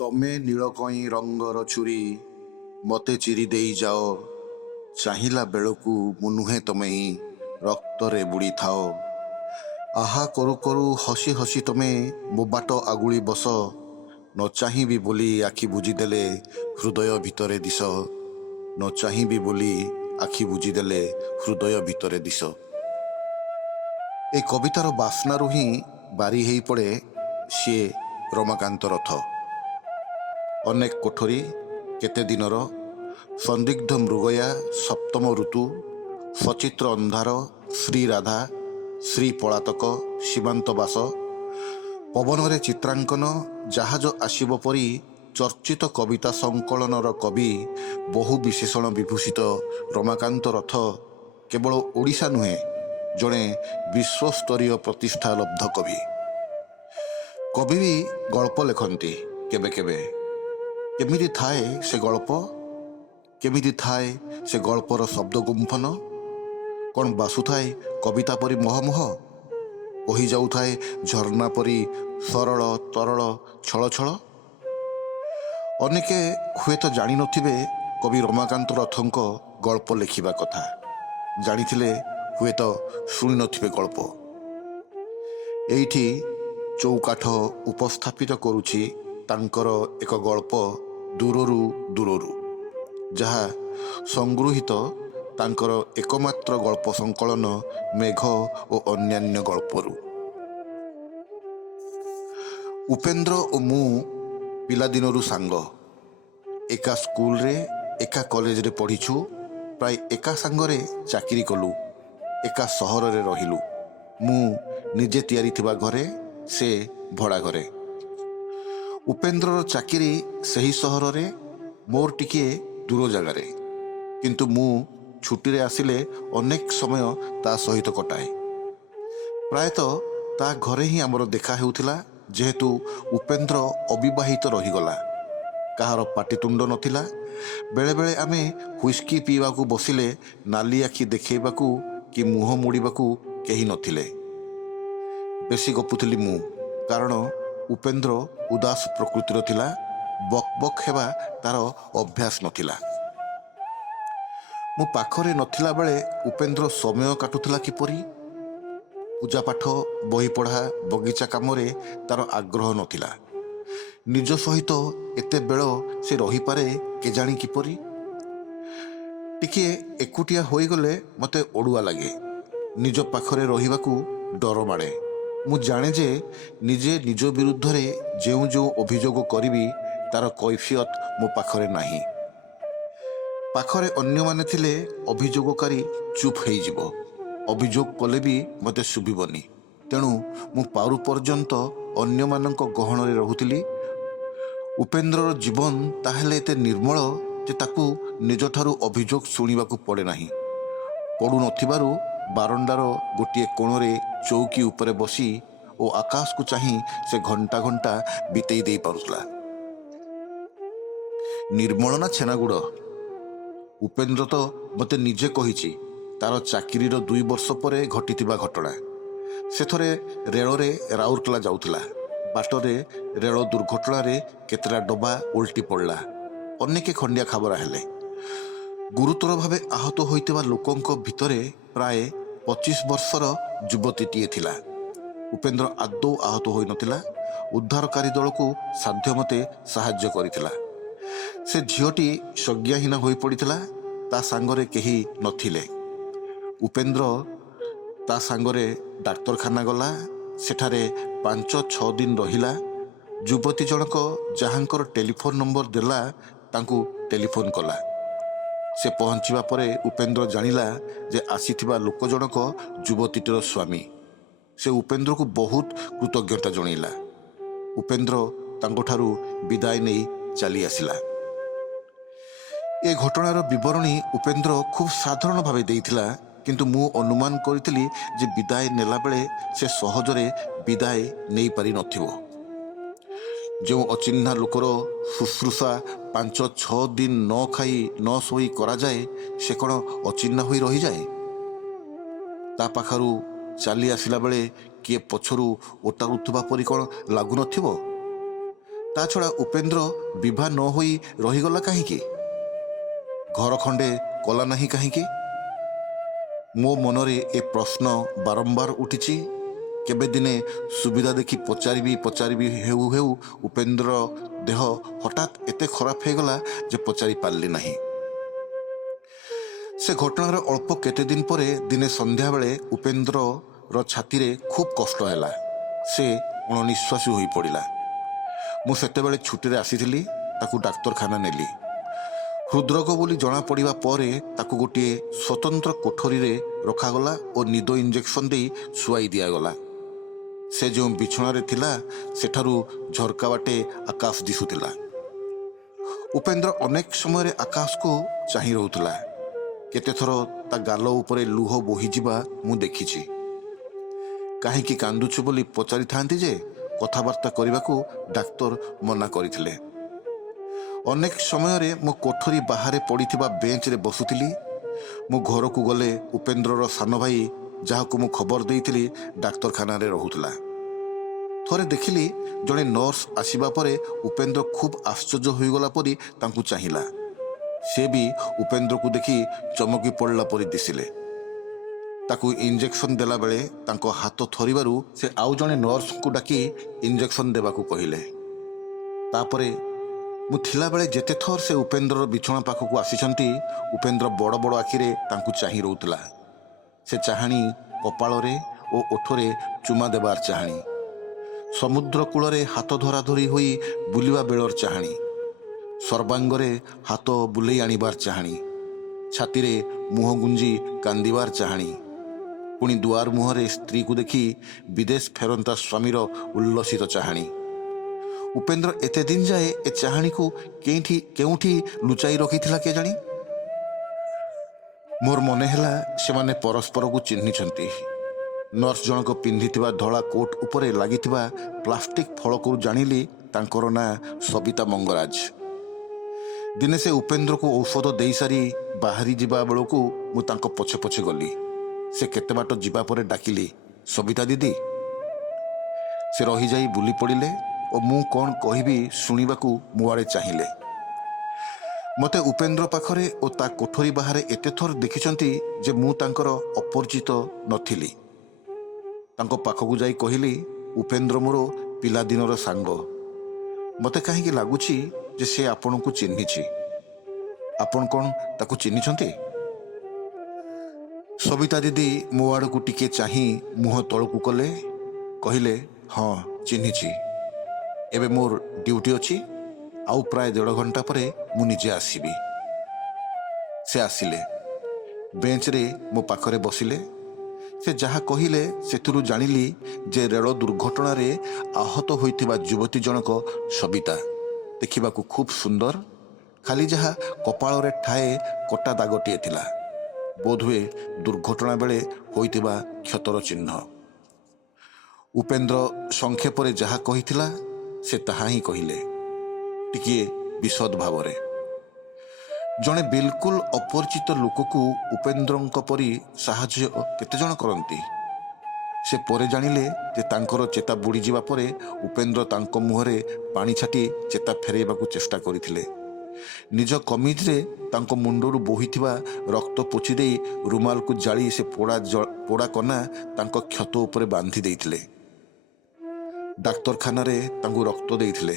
ତମେ ନୀଳକଇଁ ରଙ୍ଗର ଛୁରୀ ମତେ ଚିରି ଦେଇ ଯାଅ, ଚାହିଁଲା ବେଳକୁ ମୁଁ ନୁହେଁ ତମେ ହିଁ ରକ୍ତରେ ବୁଡ଼ିଥାଅ। ଆହା କରୁ କରୁ ହସି ହସି ତମେ ମୋ ବାଟ ଆଗୁଳି ବସ, ନ ଚାହିଁବି ବୋଲି ଆଖି ବୁଜିଦେଲେ ହୃଦୟ ଭିତରେ ଦିଶ, ନ ଚାହିଁବି ବୋଲି ଆଖି ବୁଜିଦେଲେ ହୃଦୟ ଭିତରେ ଦିଶ। ଏ କବିତାର ବାସ୍ନାରୁ ହିଁ ବାରି ହେଇ ପଡ଼େ ସିଏ ରମାକାନ୍ତ ରଥ। ଅନେକ କୋଠରୀ, କେତେ ଦିନର, ସନ୍ଦିଗ୍ଧ ମୃଗୟା, ସପ୍ତମ ଋତୁ, ସଚିତ୍ର ଅନ୍ଧାର, ଶ୍ରୀରାଧା, ଶ୍ରୀ ପଳାତକ, ସୀମାନ୍ତବାସ, ପବନରେ ଚିତ୍ରାଙ୍କନ, ଜାହାଜ ଆସିବ ପରି ଚର୍ଚ୍ଚିତ କବିତା ସଂକଳନର କବି ବହୁ ବିଶେଷଣ ବିଭୂଷିତ ରମାକାନ୍ତ ରଥ କେବଳ ଓଡ଼ିଶା ନୁହେଁ, ଜଣେ ବିଶ୍ୱସ୍ତରୀୟ ପ୍ରତିଷ୍ଠାଲବ୍ଧ କବି। କବି ବି ଗଳ୍ପ ଲେଖନ୍ତି କେବେ କେବେ। କେମିତି ଥାଏ ସେ ଗଳ୍ପ? କେମିତି ଥାଏ ସେ ଗଳ୍ପର ଶବ୍ଦ ଗୁମ୍ଫନ? କ'ଣ ବାସୁଥାଏ କବିତା ପରି ମହମହ? ବହି ଯାଉଥାଏ ଝର୍ଣ୍ଣା ପରି ସରଳ ତରଳ ଛଳ ଛଳ? ଅନେକେ ହୁଏତ ଜାଣିନଥିବେ କବି ରମାକାନ୍ତ ରଥଙ୍କ ଗଳ୍ପ ଲେଖିବା କଥା। ଜାଣିଥିଲେ ହୁଏତ ଶୁଣିନଥିବେ ଗଳ୍ପ। ଏଇଠି ଚୌକାଠ ଉପସ୍ଥାପିତ କରୁଛି ତାଙ୍କର ଏକ ଗଳ୍ପ ଦୂରରୁ ଦୂରରୁ, ଯାହା ସଂଗୃହୀତ ତାଙ୍କର ଏକମାତ୍ର ଗଳ୍ପ ସଂକଳନ ମେଘ ଓ ଅନ୍ୟାନ୍ୟ ଗଳ୍ପରୁ। ଉପେନ୍ଦ୍ର ଓ ମୁଁ ପିଲାଦିନରୁ ସାଙ୍ଗ। ଏକା ସ୍କୁଲରେ, ଏକା କଲେଜରେ ପଢ଼ିଛୁ, ପ୍ରାୟ ଏକା ସାଙ୍ଗରେ ଚାକିରି କଲୁ, ଏକା ସହରରେ ରହିଲୁ। ମୁଁ ନିଜେ ତିଆରି ଥିବା ଘରେ, ସେ ଭଡ଼ା ଘରେ। ଉପେନ୍ଦ୍ରର ଚାକିରି ସେହି ସହରରେ, ମୋର ଟିକିଏ ଦୂର ଜାଗାରେ, କିନ୍ତୁ ମୁଁ ଛୁଟିରେ ଆସିଲେ ଅନେକ ସମୟ ତା ସହିତ କଟାଏ। ପ୍ରାୟତଃ ତା ଘରେ ହିଁ ଆମର ଦେଖା ହେଉଥିଲା, ଯେହେତୁ ଉପେନ୍ଦ୍ର ଅବିବାହିତ ରହିଗଲା। କାହାର ପାଟିତୁଣ୍ଡ ନଥିଲା। ବେଳେବେଳେ ଆମେ ହୁଇସ୍କି ପିଇବାକୁ ବସିଲେ ନାଲି ଆଖି ଦେଖାଇବାକୁ କି ମୁହଁ ମୋଡ଼ିବାକୁ କେହି ନଥିଲେ। ବେଶୀ ଗପୁଥିଲି ମୁଁ, କାରଣ ଉପେନ୍ଦ୍ର ଉଦାସ ପ୍ରକୃତିର ଥିଲା। ବକ୍ ବକ୍ ହେବା ତାର ଅଭ୍ୟାସ ନଥିଲା। ମୁଁ ପାଖରେ ନଥିଲା ବେଳେ ଉପେନ୍ଦ୍ର ସମୟ କାଟୁଥିଲା କିପରି? ପୂଜାପାଠ, ବହିପଢ଼ା, ବଗିଚା କାମରେ ତାର ଆଗ୍ରହ ନଥିଲା। ନିଜ ସହିତ ଏତେ ବେଳ ସେ ରହିପାରେ କେଜାଣି କିପରି? ଟିକିଏ ଏକୁଟିଆ ହୋଇଗଲେ ମୋତେ ଅଡ଼ୁଆ ଲାଗେ। ନିଜ ପାଖରେ ରହିବାକୁ ଡର ମାଡ଼େ। ମୁଁ ଜାଣେ ଯେ ନିଜେ ନିଜ ବିରୁଦ୍ଧରେ ଯେଉଁ ଯେଉଁ ଅଭିଯୋଗ କରିବି ତାର କୈଫିୟତ ମୋ ପାଖରେ ନାହିଁ। ପାଖରେ ଅନ୍ୟମାନେ ଥିଲେ ଅଭିଯୋଗକାରୀ ଚୁପ୍ ହେଇଯିବ। ଅଭିଯୋଗ କଲେ ବି ମୋତେ ଶୁଭିବନି। ତେଣୁ ମୁଁ ପାରୁ ପର୍ଯ୍ୟନ୍ତ ଅନ୍ୟମାନଙ୍କ ଗହଣରେ ରହୁଥିଲି। ଉପେନ୍ଦ୍ରର ଜୀବନ ତାହେଲେ ଏତେ ନିର୍ମଳ ଯେ ତାକୁ ନିଜଠାରୁ ଅଭିଯୋଗ ଶୁଣିବାକୁ ପଡ଼େ ନାହିଁ। ପଡ଼ୁନଥିବାରୁ ବାରଣ୍ଡାର ଗୋଟିଏ କୋଣରେ ଚୌକି ଉପରେ ବସି ଓ ଆକାଶକୁ ଚାହିଁ ସେ ଘଣ୍ଟା ଘଣ୍ଟା ବିତେଇ ଦେଇ ପାରୁଥିଲା। ନିର୍ମଳ ନା ଛେନାଗୁଡ଼? ଉପେନ୍ଦ୍ର ତ ମୋତେ ନିଜେ କହିଛି ତାର ଚାକିରିର 2 ବର୍ଷ ପରେ ଘଟିଥିବା ଘଟଣା। ସେ ଥରେ ରେଳରେ ରାଉରକେଲା ଯାଉଥିଲା। ବାଟରେ ରେଳ ଦୁର୍ଘଟଣାରେ କେତେଟା ଡବା ଓଲଟି ପଡ଼ିଲା। ଅନେକେ ଖଣ୍ଡିଆ ଖାବରା ହେଲେ। ଗୁରୁତର ଭାବେ ଆହତ ହୋଇଥିବା ଲୋକଙ୍କ ଭିତରେ ପ୍ରାୟ 25 ବର୍ଷର ଯୁବତୀଟିଏ ଥିଲା। ଉପେନ୍ଦ୍ର ଆଦୌ ଆହତ ହୋଇନଥିଲା। ଉଦ୍ଧାରକାରୀ ଦଳକୁ ସାଧ୍ୟମତେ ସାହାଯ୍ୟ କରିଥିଲା। ସେ ଝିଅଟି ସଜ୍ଞାହୀନ ହୋଇପଡ଼ିଥିଲା। ତା ସାଙ୍ଗରେ କେହି ନଥିଲେ। ଉପେନ୍ଦ୍ର ତା ସାଙ୍ଗରେ ଡାକ୍ତରଖାନା ଗଲା। ସେଠାରେ 5-6 ଦିନ ରହିଲା। ଯୁବତୀ ଜଣକ ଯାହାଙ୍କର ଟେଲିଫୋନ୍ ନମ୍ବର ଦେଲା ତାଙ୍କୁ ଟେଲିଫୋନ୍ କଲା। ସେ ପହଞ୍ଚିବା ପରେ ଉପେନ୍ଦ୍ର ଜାଣିଲା ଯେ ଆସିଥିବା ଲୋକ ଜଣକ ଯୁବତୀଟିର ସ୍ୱାମୀ। ସେ ଉପେନ୍ଦ୍ରକୁ ବହୁତ କୃତଜ୍ଞତା ଜଣାଇଲା। ଉପେନ୍ଦ୍ର ତାଙ୍କଠାରୁ ବିଦାୟ ନେଇ ଚାଲି ଆସିଲା। ଏ ଘଟଣାର ବିବରଣୀ ଉପେନ୍ଦ୍ର ଖୁବ୍ ସାଧାରଣ ଭାବେ ଦେଇଥିଲା, କିନ୍ତୁ ମୁଁ ଅନୁମାନ କରିଥିଲି ଯେ ବିଦାୟ ନେଲାବେଳେ ସେ ସହଜରେ ବିଦାୟ ନେଇପାରିନଥିବ। ଯେଉଁ ଅଚିହ୍ନା ଲୋକର ଶୁଶ୍ରୂଷା 5-6 ଦିନ ନ ଖାଇ ନ ଶୋଇ କରାଯାଏ, ସେ କ'ଣ ଅଚିହ୍ନା ହୋଇ ରହିଯାଏ? ତା ପାଖରୁ ଚାଲି ଆସିଲା ବେଳେ କିଏ ପଛରୁ ଓଟାରୁଥିବା ପରି କ'ଣ ଲାଗୁନଥିବ? ତା ଛଡ଼ା ଉପେନ୍ଦ୍ର ବିଭା ନ ହୋଇ ରହିଗଲା କାହିଁକି? ଘର ଖଣ୍ଡେ କଲା ନାହିଁ କାହିଁକି? ମୋ ମନରେ ଏ ପ୍ରଶ୍ନ ବାରମ୍ବାର ଉଠିଛି। କେବେ ଦିନେ ସୁବିଧା ଦେଖି ପଚାରିବି ହେଉ ହେଉ ଉପେନ୍ଦ୍ର ଦେହ ହଠାତ୍ ଏତେ ଖରାପ ହେଇଗଲା ଯେ ପଚାରି ପାରିଲି ନାହିଁ। ସେ ଘଟଣାର ଅଳ୍ପ କେତେ ଦିନ ପରେ ଦିନେ ସନ୍ଧ୍ୟାବେଳେ ଉପେନ୍ଦ୍ରର ଛାତିରେ ଖୁବ୍ କଷ୍ଟ ହେଲା। ସେ ଅଣନିଶ୍ୱାସୀ ହୋଇପଡ଼ିଲା। ମୁଁ ସେତେବେଳେ ଛୁଟିରେ ଆସିଥିଲି। ତାକୁ ଡାକ୍ତରଖାନା ନେଲି। ହୃଦରୋଗ ବୋଲି ଜଣାପଡ଼ିବା ପରେ ତାକୁ ଗୋଟିଏ ସ୍ୱତନ୍ତ୍ର କୋଠରୀରେ ରଖାଗଲା ଓ ନିଦ ଇଞ୍ଜେକ୍ସନ ଦେଇ ଶୁଆଇ ଦିଆଗଲା। ସେ ଯେଉଁ ବିଛଣାରେ ଥିଲା ସେଠାରୁ ଝରକା ବାଟେ ଆକାଶ ଦିଶୁଥିଲା। ଉପେନ୍ଦ୍ର ଅନେକ ସମୟରେ ଆକାଶକୁ ଚାହିଁ ରହୁଥିଲା। କେତେଥର ତା ଗାଲ ଉପରେ ଲୁହ ବୋହିଯିବା ମୁଁ ଦେଖିଛି। କାହିଁକି କାନ୍ଦୁଛୁ ବୋଲି ପଚାରିଥାନ୍ତି ଯେ କଥାବାର୍ତ୍ତା କରିବାକୁ ଡାକ୍ତର ମନା କରିଥିଲେ। ଅନେକ ସମୟରେ ମୁଁ କୋଠରୀ ବାହାରେ ପଡ଼ିଥିବା ବେଞ୍ଚରେ ବସୁଥିଲି। ମୁଁ ଘରକୁ ଗଲେ ଉପେନ୍ଦ୍ରର ସାନ ଭାଇ, ଯାହାକୁ ମୁଁ ଖବର ଦେଇଥିଲି, ଡାକ୍ତରଖାନାରେ ରହୁଥିଲା। ଥରେ ଦେଖିଲି ଜଣେ ନର୍ସ ଆସିବା ପରେ ଉପେନ୍ଦ୍ର ଖୁବ୍ ଆଶ୍ଚର୍ଯ୍ୟ ହୋଇଗଲା ପରି ତାଙ୍କୁ ଚାହିଁଲା। ସେ ବି ଉପେନ୍ଦ୍ରକୁ ଦେଖି ଚମକି ପଡ଼ିଲା ପରି ଦିଶିଲେ। ତାକୁ ଇଞ୍ଜେକ୍ସନ ଦେଲାବେଳେ ତାଙ୍କ ହାତ ଥରିବାରୁ ସେ ଆଉ ଜଣେ ନର୍ସଙ୍କୁ ଡାକି ଇଞ୍ଜେକ୍ସନ ଦେବାକୁ କହିଲେ। ତାପରେ ମୁଁ ଥିଲାବେଳେ ଯେତେଥର ସେ ଉପେନ୍ଦ୍ରର ବିଛଣା ପାଖକୁ ଆସିଛନ୍ତି, ଉପେନ୍ଦ୍ର ବଡ଼ ବଡ଼ ଆଖିରେ ତାଙ୍କୁ ଚାହିଁ ରହୁଥିଲା। ସେ ଚାହାଣୀ କପାଳରେ ଓ ଓଠରେ ଚୁମା ଦେବାର ଚାହାଣୀ, ସମୁଦ୍ର କୂଳରେ ହାତ ଧରାଧରି ହୋଇ ବୁଲିବା ବେଳର ଚାହାଣୀ, ସର୍ବାଙ୍ଗରେ ହାତ ବୁଲେଇ ଆଣିବାର ଚାହାଣୀ, ଛାତିରେ ମୁହଁ ଗୁଞ୍ଜି କାନ୍ଦିବାର ଚାହାଣୀ, ପୁଣି ଦୁଆର ମୁହଁରେ ସ୍ତ୍ରୀକୁ ଦେଖି ବିଦେଶ ଫେରନ୍ତା ସ୍ୱାମୀର ଉଲ୍ଲସିତ ଚାହାଣୀ। ଉପେନ୍ଦ୍ର ଏତେ ଦିନ ଯାଏ ଏ ଚାହାଣୀକୁ କେଉଁଠି ଲୁଚାଇ ରଖିଥିଲା କେଜାଣି? ମୋର ମନେ ହେଲା ସେମାନେ ପରସ୍ପରକୁ ଚିହ୍ନିଛନ୍ତି। ନର୍ସ ଜଣକ ପିନ୍ଧିଥିବା ଧଳା କୋଟ୍ ଉପରେ ଲାଗିଥିବା ପ୍ଲାଷ୍ଟିକ ଫଳକରୁ ଜାଣିଲି ତାଙ୍କର ନାଁ ସବିତା ମଙ୍ଗରାଜ। ଦିନେ ସେ ଉପେନ୍ଦ୍ରକୁ ଔଷଧ ଦେଇସାରି ବାହାରି ଯିବା ବେଳକୁ ମୁଁ ତାଙ୍କ ପଛେ ପଛେ ଗଲି। ସେ କେତେ ବାଟ ଯିବା ପରେ ଡାକିଲି, ସବିତା ଦିଦି। ସେ ରହିଯାଇ ବୁଲି ପଡ଼ିଲେ ଓ ମୁଁ କ'ଣ କହିବି ଶୁଣିବାକୁ ମୋ ଆଡ଼େ ଚାହିଁଲେ। ମୋତେ ଉପେନ୍ଦ୍ର ପାଖରେ ଓ ତା କୋଠରୀ ବାହାରେ ଏତେ ଥର ଦେଖିଛନ୍ତି ଯେ ମୁଁ ତାଙ୍କର ଅପରିଚିତ ନଥିଲି। ତାଙ୍କ ପାଖକୁ ଯାଇ କହିଲି, ଉପେନ୍ଦ୍ର ମୋର ପିଲାଦିନର ସାଙ୍ଗ। ମୋତେ କାହିଁକି ଲାଗୁଛି ଯେ ସେ ଆପଣଙ୍କୁ ଚିହ୍ନିଛି। ଆପଣ କ'ଣ ତାକୁ ଚିହ୍ନିଛନ୍ତି? ସବିତା ଦିଦି ମୋ ଆଡ଼କୁ ଟିକେ ଚାହିଁ ମୁହଁ ତଳକୁ କଲେ। କହିଲେ, ହଁ ଚିହ୍ନିଛି। ଏବେ ମୋର ଡ୍ୟୁଟି ଅଛି। ଆଉ ପ୍ରାୟ 1.5 ଘଣ୍ଟା ପରେ ମୁଁ ନିଜେ ଆସିବି। ସେ ଆସିଲେ, ବେଞ୍ଚରେ ମୋ ପାଖରେ ବସିଲେ। ସେ ଯାହା କହିଲେ ସେଥିରୁ ଜାଣିଲି ଯେ ରେଳ ଦୁର୍ଘଟଣାରେ ଆହତ ହୋଇଥିବା ଯୁବତୀ ଜଣକ ସବିତା। ଦେଖିବାକୁ ଖୁବ୍ ସୁନ୍ଦର। ଖାଲି ଯାହା କପାଳରେ ଠାଏ କଟା ଦାଗଟିଏ ଥିଲା। ବୋଧହୁଏ ଦୁର୍ଘଟଣା ବେଳେ ହୋଇଥିବା କ୍ଷତର ଚିହ୍ନ। ଉପେନ୍ଦ୍ର ସଂକ୍ଷେପରେ ଯାହା କହିଥିଲା ସେ ତାହା ହିଁ କହିଲେ, ଟିକିଏ ବିଶଦ ଭାବରେ। ଜଣେ ବିଲକୁଲ ଅପରିଚିତ ଲୋକକୁ ଉପେନ୍ଦ୍ରଙ୍କ ପରି ସାହାଯ୍ୟ କେତେଜଣ କରନ୍ତି? ସେ ପରେ ଜାଣିଲେ ଯେ ତାଙ୍କର ଚେତା ବୁଡ଼ିଯିବା ପରେ ଉପେନ୍ଦ୍ର ତାଙ୍କ ମୁହଁରେ ପାଣି ଛାଟି ଚେତା ଫେରାଇବାକୁ ଚେଷ୍ଟା କରିଥିଲେ। ନିଜ କମିଜରେ ତାଙ୍କ ମୁଣ୍ଡରୁ ବୋହିଥିବା ରକ୍ତ ପୋଛି ଦେଇ ରୁମାଲକୁ ଜାଳି ସେ ପୋଡ଼ା କନା ତାଙ୍କ କ୍ଷତ ଉପରେ ବାନ୍ଧି ଦେଇଥିଲେ। ଡାକ୍ତରଖାନାରେ ତାଙ୍କୁ ରକ୍ତ ଦେଇଥିଲେ।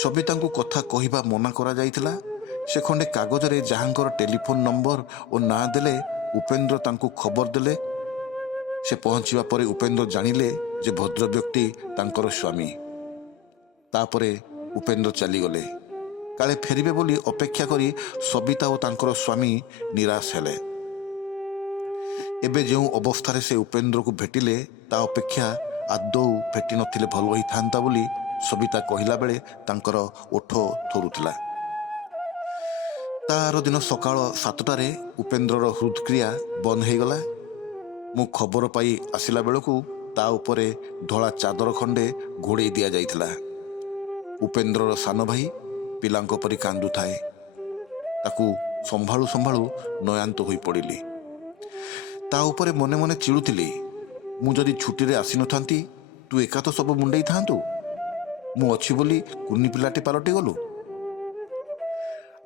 ସବିତାଙ୍କୁ କଥା କହିବା ମନା କରାଯାଇଥିଲା। ସେ ଖଣ୍ଡେ କାଗଜରେ ଯାହାଙ୍କର ଟେଲିଫୋନ ନମ୍ବର ଓ ନାଁ ଦେଲେ ଉପେନ୍ଦ୍ର ତାଙ୍କୁ ଖବର ଦେଲେ। ସେ ପହଞ୍ଚିବା ପରେ ଉପେନ୍ଦ୍ର ଜାଣିଲେ ଯେ ଭଦ୍ରବ୍ୟକ୍ତି ତାଙ୍କର ସ୍ୱାମୀ। ତାପରେ ଉପେନ୍ଦ୍ର ଚାଲିଗଲେ। କାଳେ ଫେରିବେ ବୋଲି ଅପେକ୍ଷା କରି ସବିତା ଓ ତାଙ୍କର ସ୍ୱାମୀ ନିରାଶ ହେଲେ। ଏବେ ଯେଉଁ ଅବସ୍ଥାରେ ସେ ଉପେନ୍ଦ୍ରକୁ ଭେଟିଲେ ତା ଅପେକ୍ଷା ଆଦୌ ଭେଟି ନଥିଲେ ଭଲ ହୋଇଥାନ୍ତା ବୋଲି ସବିତା କହିଲା ବେଳେ ତାଙ୍କର ଓଠ ଥରୁଥିଲା। ତାର ଦିନ ସକାଳ 7ଟାରେ ଉପେନ୍ଦ୍ରର ହୃଦକ୍ରିୟା ବନ୍ଦ ହୋଇଗଲା। ମୁଁ ଖବର ପାଇ ଆସିଲା ବେଳକୁ ତା ଉପରେ ଧଳା ଚାଦର ଖଣ୍ଡେ ଘୋଡ଼େଇ ଦିଆଯାଇଥିଲା। ଉପେନ୍ଦ୍ରର ସାନ ଭାଇ ପିଲାଙ୍କ ପରି କାନ୍ଦୁଥାଏ। ତାକୁ ସମ୍ଭାଳୁ ସମ୍ଭାଳୁ ନୟାନ୍ତ ହୋଇପଡ଼ିଲି। ତା ଉପରେ ମନେ ମନେ ଚିଡ଼ୁଥିଲି, ମୁଁ ଯଦି ଛୁଟିରେ ଆସିନଥାନ୍ତି ତୁ ଏକା ତ ସବୁ ମୁଣ୍ଡେଇଥାନ୍ତୁ। ମୁଁ ଅଛି ବୋଲି କୁନି ପିଲାଟି ପାଲଟି ଗଲୁ?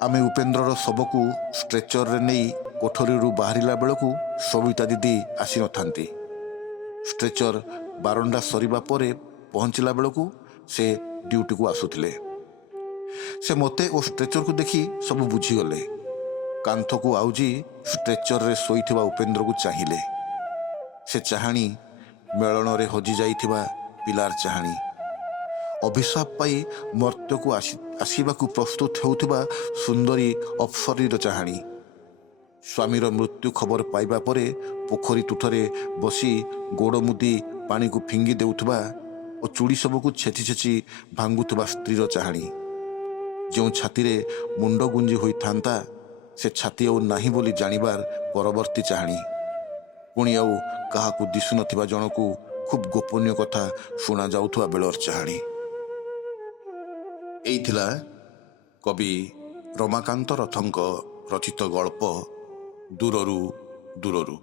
ଆମେ ଉପେନ୍ଦ୍ରର ଶବକୁ ଷ୍ଟ୍ରେଚରରେ ନେଇ କୋଠରୀରୁ ବାହାରିଲା ବେଳକୁ ସବିତା ଦିଦି ଆସିନଥାନ୍ତି। ଷ୍ଟ୍ରେଚର ବାରଣ୍ଡା ସରିବା ପରେ ପହଞ୍ଚିଲା ବେଳକୁ ସେ ଡ୍ୟୁଟିକୁ ଆସୁଥିଲେ। ସେ ମୋତେ ଓ ଷ୍ଟ୍ରେଚରକୁ ଦେଖି ସବୁ ବୁଝିଗଲେ। କାନ୍ଥକୁ ଆଉଜି ଷ୍ଟ୍ରେଚରରେ ଶୋଇଥିବା ଉପେନ୍ଦ୍ରକୁ ଚାହିଁଲେ। ସେ ଚାହାଣୀ ମେଳଣରେ ହଜିଯାଇଥିବା ପିଲାର ଚାହାଣୀ, ଅଭିଶାପ ପାଇ ମର୍ତ୍ତ୍ୟକୁ ଆସିବାକୁ ପ୍ରସ୍ତୁତ ହେଉଥିବା ସୁନ୍ଦରୀ ଅପ୍ସରୀର ଚାହାଣୀ, ସ୍ୱାମୀର ମୃତ୍ୟୁ ଖବର ପାଇବା ପରେ ପୋଖରୀ ତୁଠରେ ବସି ଗୋଡ଼ ମୁଦି ପାଣିକୁ ଫିଙ୍ଗି ଦେଉଥିବା ଓ ଚୁଡ଼ି ସବୁକୁ ଛେଚି ଛେଚି ଭାଙ୍ଗୁଥିବା ସ୍ତ୍ରୀର ଚାହାଣୀ, ଯେଉଁ ଛାତିରେ ମୁଣ୍ଡ ଗୁଞ୍ଜି ହୋଇଥାନ୍ତା ସେ ଛାତି ଆଉ ନାହିଁ ବୋଲି ଜାଣିବାର ପରବର୍ତ୍ତୀ ଚାହାଣୀ, ପୁଣି ଆଉ କାହାକୁ ଦିଶୁନଥିବା ଜଣକୁ ଖୁବ୍ ଗୋପନୀୟ କଥା ଶୁଣାଯାଉଥିବା ବେଳର ଚାହାଣୀ। ଏଇ ଥିଲା କବି ରମାକାନ୍ତ ରଥଙ୍କ ରଚିତ ଗଳ୍ପ ଦୂରରୁ ଦୂରରୁ।